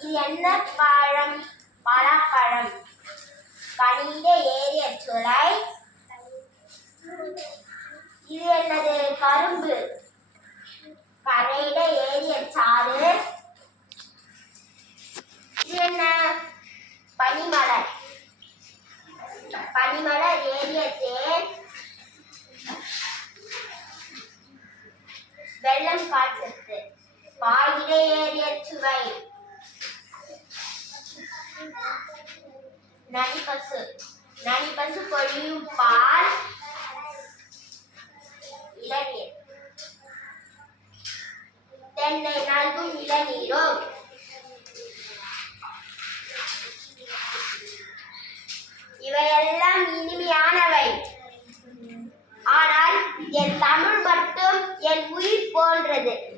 இது என்ன பழம்? பலாப்பழம். கனியில ஏறிய சுளை. இது என்னது? கரும்பு. கரையில ஏறிய சாறு. இது என்ன? பனிமலர். பனிமலர் ஏறிய தேன். வெள்ளம் காய்ச்சத்து. பாயில ஏறிய சுவை. நனிப்பசு. நனிப்பசு பொழியும் பால். இளநீர். தென்னை நல்கும் இளநீரும். இவையெல்லாம் இனிமையானவை. ஆனால் என் தமிழ் மட்டும் என் உயிர் போன்றது.